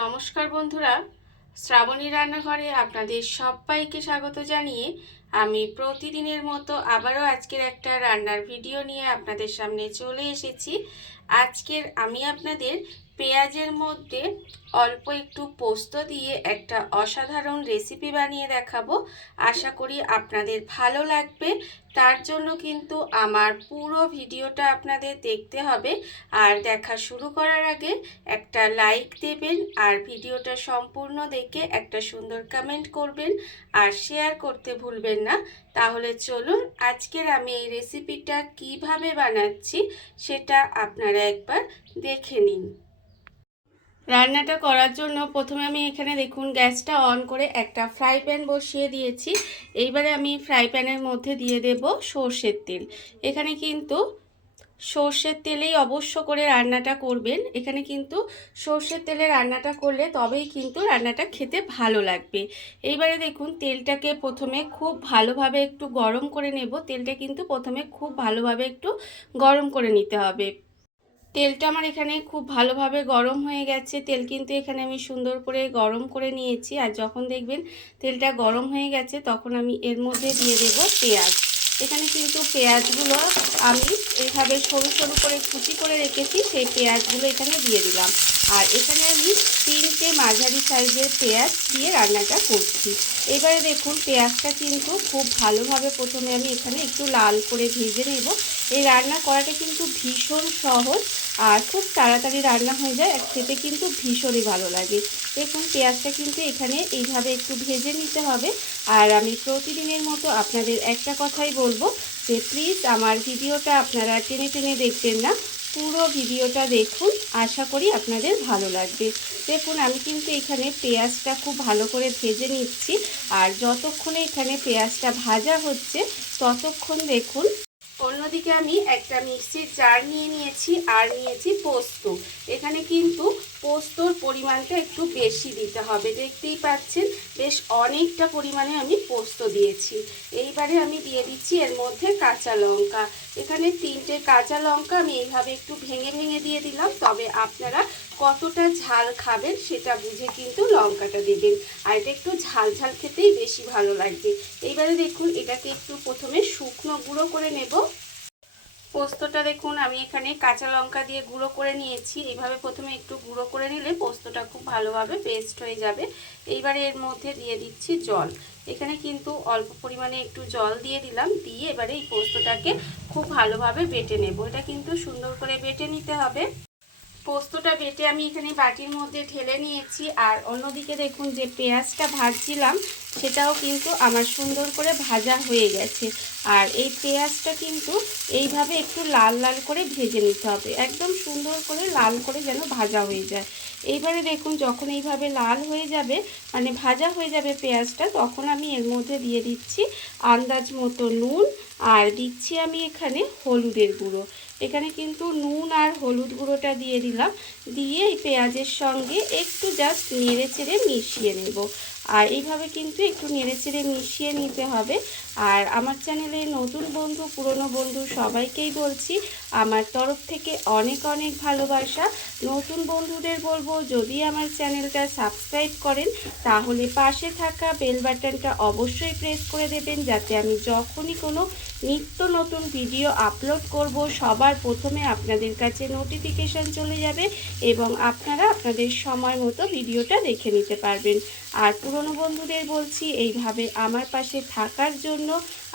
নমস্কার বন্ধুরা, শ্রাবণী রান্নাঘরে আপনাদের সবাইকে স্বাগত জানিয়ে আমি প্রতিদিনের মতো আবারও আজকের একটা রান্নার ভিডিও নিয়ে আপনাদের সামনে চলে এসেছি। আজকের আমি আপনাদের পেঁয়াজের মধ্যে অল্প একটু পোস্ত দিয়ে একটা অসাধারণ রেসিপি বানিয়ে দেখাবো। আশা করি আপনাদের ভালো লাগবে। তার জন্য কিন্তু আমার পুরো ভিডিওটা আপনাদের দেখতে হবে। আর দেখা শুরু করার আগে একটা লাইক দেবেন আর ভিডিওটা সম্পূর্ণ দেখে একটা সুন্দর কমেন্ট করবেন আর শেয়ার করতে ভুলবেন না। তাহলে চলুন আজকের আমি এই রেসিপিটা কিভাবে বানাচ্ছি সেটা আপনারা একবার দেখে নিন। রান্নাটা করার জন্য প্রথমে আমি এখানে দেখুন গ্যাসটা অন করে একটা ফ্রাই প্যান বসিয়ে দিয়েছি। এইবারে আমি ফ্রাই প্যানের মধ্যে দিয়ে দেব সর্ষের তেল। এখানে কিন্তু সর্ষের তেলেই অবশ্য করে রান্নাটা করবেন। এখানে কিন্তু সর্ষের তেলে রান্নাটা করলে তবেই কিন্তু রান্নাটা খেতে ভালো লাগবে। এইবারে দেখুন তেলটাকে প্রথমে খুব ভালোভাবে একটু গরম করে নেব। তেলটা কিন্তু প্রথমে খুব ভালোভাবে একটু গরম করে নিতে হবে। তেলটা আমার এখানে খুব ভালোভাবে গরম হয়ে গেছে। তেল কিন্তু এখানে আমি সুন্দর করে গরম করে নিয়েছি। আর যখন দেখবেন তেলটা গরম হয়ে গেছে তখন আমি এর মধ্যে দিয়ে দেব পেঁয়াজ। এখানে কিন্তু পেঁয়াজগুলো আমি এইভাবে সরু সরু করে কুচি করে রেখেছি, সেই পেঁয়াজগুলো এখানে দিয়ে দিলাম। আর এখানে আমি 3টে মাঝারি সাইজের পেঁয়াজ দিয়ে রান্নাটা করছি। এবারে দেখুন পেঁয়াজটা কিন্তু খুব ভালোভাবে প্রথমে আমি এখানে একটু লাল করে ভেজে নেব। এই রান্না করাটা কিন্তু ভীষণ সহজ আর খুব তাড়াতাড়ি রান্না হয়ে যায়, আর খেতে কিন্তু ভীষণই ভালো লাগে। দেখুন পেঁয়াজটা কিন্তু এখানে এইভাবে একটু ভেজে নিতে হবে। আর আমি প্রতিদিনের মতো আপনাদের একটা কথাই বলবো যে প্লিজ আমার ভিডিওটা আপনারা টেনে টেনে দেখবেন না, পুরো ভিডিওটা দেখুন, আশা করি আপনাদের ভালো লাগবে। দেখুন আমি কিন্তু এখানে পেঁয়াজটা খুব ভালো করে ভেজে নিচ্ছি। আর যতক্ষণে এখানে পেঁয়াজটা ভাজা হচ্ছে ততক্ষণ দেখুন অন্যদিকে আমি একটা মিক্সির জার নিয়ে নিয়েছি আর নিয়েছি পোস্ত। এখানে কিন্তু পোস্তর পরিমাণটা একটু বেশি দিতে হবে, দেখতেই পাচ্ছেন বেশ অনেকটা পরিমাণে আমি পোস্ত দিয়েছি। এইবারে আমি দিয়ে দিচ্ছি এর মধ্যে কাঁচা লঙ্কা। এখানে 3টে কাঁচা লঙ্কা আমি এইভাবে একটু ভেঙে ভেঙে দিয়ে দিলাম। তবে আপনারা কতটা ঝাল খাবেন সেটা বুঝে কিন্তু লঙ্কাটা দেবেন, আর এটা একটু ঝাল ঝাল খেতেই বেশি ভালো লাগবে। এইবারে দেখুন এটাকে একটু প্রথমে শুকনো গুঁড়ো করে নেব। পোস্তটা দেখুন আমি এখানে কাঁচা লঙ্কা দিয়ে গুঁড়ো করে নিয়েছি। এইভাবে প্রথমে একটু গুঁড়ো করে নিলে পোস্তটা খুব ভালোভাবে পেস্ট হয়ে যাবে। এইবারে এর মধ্যে দিয়ে দিচ্ছি জল। এখানে কিন্তু অল্প পরিমাণে একটু জল দিয়ে দিলাম, দিয়ে এবারে এই পোস্তটাকে খুব ভালোভাবে বেটে নেব। এটা কিন্তু সুন্দর করে বেটে নিতে হবে। পোস্তটা বেটে আমি এখানে বাটির মধ্যে ঢেলে নিয়েছি। আর অন্যদিকে দেখুন যে পেঁয়াজটা ভাজছিলাম সেটাও কিন্তু আমার সুন্দর করে ভাজা হয়ে গেছে। আর এই পেঁয়াজটা কিন্তু এইভাবে একটু লাল লাল করে ভেজে নিতে হবে, একদম সুন্দর করে লাল করে যেন ভাজা হয়ে যায়। এইবারে দেখুন যখন এইভাবে লাল হয়ে যাবে, মানে ভাজা হয়ে যাবে পেঁয়াজটা, তখন আমি এর মধ্যে দিয়ে দিচ্ছি আন্দাজ মতো নুন আর দিচ্ছি আমি এখানে হলুদের গুঁড়ো। এখানে কিন্তু নুন আর হলুদ গুঁড়োটা দিয়ে দিলাম, দিয়ে এই পেঁয়াজের সঙ্গে একটু জাস্ট নেড়ে চেড়ে মিশিয়ে নেব। আর এইভাবে কিন্তু একটু নেড়ে চেড়ে মিশিয়ে নিতে হবে। আর আমার চ্যানেলে নতুন বন্ধু পুরনো বন্ধু সবাইকেই বলছি আমার তরফ থেকে অনেক অনেক ভালোবাসা। নতুন বন্ধুদের বলবো যদি আমার চ্যানেলটা সাবস্ক্রাইব করেন তাহলে পাশে থাকা বেল বাটনটা অবশ্যই প্রেস করে দেবেন, যাতে আমি যখনই কোনো নিত্য নতুন ভিডিও আপলোড করব সবার প্রথমে আপনাদের কাছে নোটিফিকেশান চলে যাবে এবং আপনারা আপনাদের সময় মতো ভিডিওটা দেখে নিতে পারবেন। আর পুরনো বন্ধুদের বলছি এইভাবে আমার পাশে থাকার জন্য,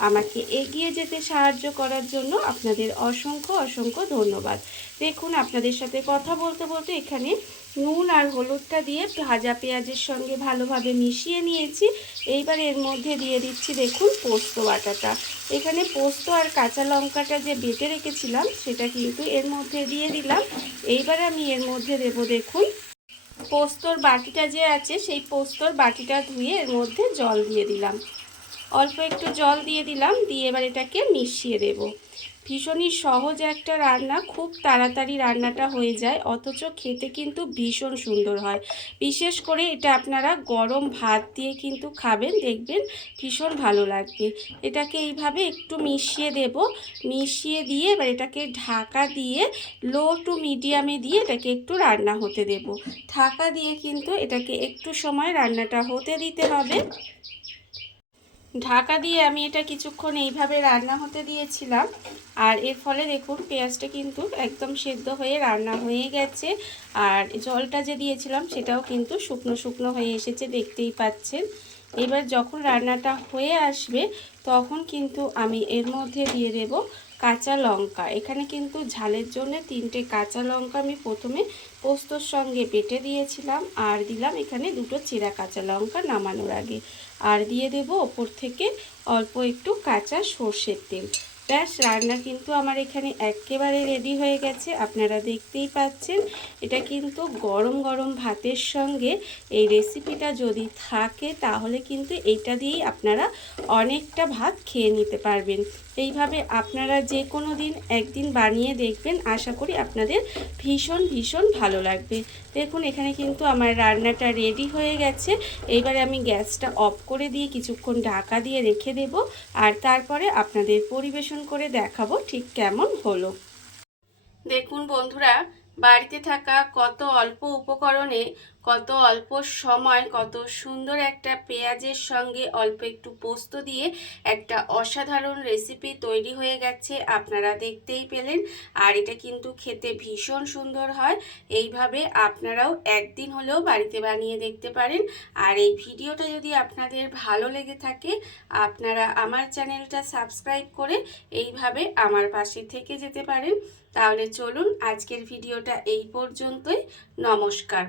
আমাকে এগিয়ে যেতে সাহায্য করার জন্য আপনাদের অসংখ্য অসংখ্য ধন্যবাদ। দেখুন আপনাদের সাথে কথা বলতে বলতে এখানে নুন আর হলুদটা দিয়ে ভাজা পেঁয়াজের সঙ্গে ভালোভাবে মিশিয়ে নিয়েছি। এইবার এর মধ্যে দিয়ে দিচ্ছি দেখুন পোস্ত বাটাটা। এখানে পোস্ত আর কাঁচা লঙ্কাটা যে বেটে রেখেছিলাম সেটা কিন্তু এর মধ্যে দিয়ে দিলাম। এইবার আমি এর মধ্যে দেব দেখুন পোস্তর বাটিটা যে আছে, সেই পোস্তর বাটিটা ধুয়ে এর মধ্যে জল দিয়ে দিলাম। অল্প একটু জল দিয়ে দিলাম, দিয়ে এবার এটাকে মিশিয়ে দেব। ভীষণই সহজ একটা রান্না, খুব তাড়াতাড়ি রান্নাটা হয়ে যায়, অথচ খেতে কিন্তু ভীষণ সুন্দর হয়। বিশেষ করে এটা আপনারা গরম ভাত দিয়ে কিন্তু খাবেন, দেখবেন ভীষণ ভালো লাগবে। এটাকে এইভাবে একটু মিশিয়ে দেব, মিশিয়ে দিয়ে এবার এটাকে ঢাকা দিয়ে লো টু মিডিয়ামে দিয়ে এটাকে একটু রান্না হতে দেব। ঢাকা দিয়ে কিন্তু এটাকে একটু সময় রান্নাটা হতে দিতে হবে। ঢাকা দিয়ে আমি এটা কিছুক্ষণ এইভাবে রান্না হতে দিয়েছিলাম, আর এর ফলে দেখুন পেঁয়াজটা কিন্তু একদম সেদ্ধ হয়ে রান্না হয়ে গেছে, আর জলটা যে দিয়েছিলাম সেটাও কিন্তু শুকনো শুকনো হয়ে এসেছে, দেখতেই পাচ্ছেন। এবার যখন রান্নাটা হয়ে আসবে তখন কিন্তু আমি এর মধ্যে দিয়ে দেব কাঁচা লঙ্কা। এখানে কিন্তু ঝালের জন্য 3টে কাঁচা লঙ্কা আমি প্রথমে পোস্তর সঙ্গে বেটে দিয়েছিলাম, আর দিলাম এখানে 2টো চেরা কাঁচা লঙ্কা নামানোর আগে, আর দিয়ে দেব ওপর থেকে অল্প একটু কাঁচা সর্ষের তেল। ব্যাস, রান্না কিন্তু আমার এখানে একেবারে রেডি হয়ে গেছে, আপনারা দেখতেই পাচ্ছেন। এটা কিন্তু গরম গরম ভাতের সঙ্গে এই রেসিপিটা যদি থাকে তাহলে কিন্তু এইটা দিয়েই আপনারা অনেকটা ভাত খেয়ে নিতে পারবেন। এইভাবে আপনারা যে কোনো দিন একদিন বানিয়ে দেখবেন, আশা করি আপনাদের ভীষণ ভীষণ ভালো লাগবে। দেখুন এখানে কিন্তু আমার রান্নাটা রেডি হয়ে গেছে। এইবারে আমি গ্যাসটা অফ করে দিয়ে কিছুক্ষণ ঢাকা দিয়ে রেখে দেব, আর তারপরে আপনাদের পরিবেশন করে দেখাবো ঠিক কেমন হলো। দেখুন বন্ধুরা, বাড়িতে থাকা কত অল্প উপকরণে, কত অল্প সময়, কত সুন্দর একটা পেঁয়াজের সঙ্গে অল্প একটু পোস্ত দিয়ে একটা অসাধারণ রেসিপি তৈরি হয়ে গেছে, আপনারা দেখতেই পেলেন। আর এটা কিন্তু খেতে ভীষণ সুন্দর হয়। এইভাবে আপনারাও একদিন হলেও বাড়িতে বানিয়ে দেখতে পারেন। আর এই ভিডিওটা যদি আপনাদের ভালো লেগে থাকে, আপনারা আমার চ্যানেলটা সাবস্ক্রাইব করে এইভাবে আমার পাশে থেকে যেতে পারেন। তাহলে চলুন আজকের ভিডিওটা এই পর্যন্তই। নমস্কার।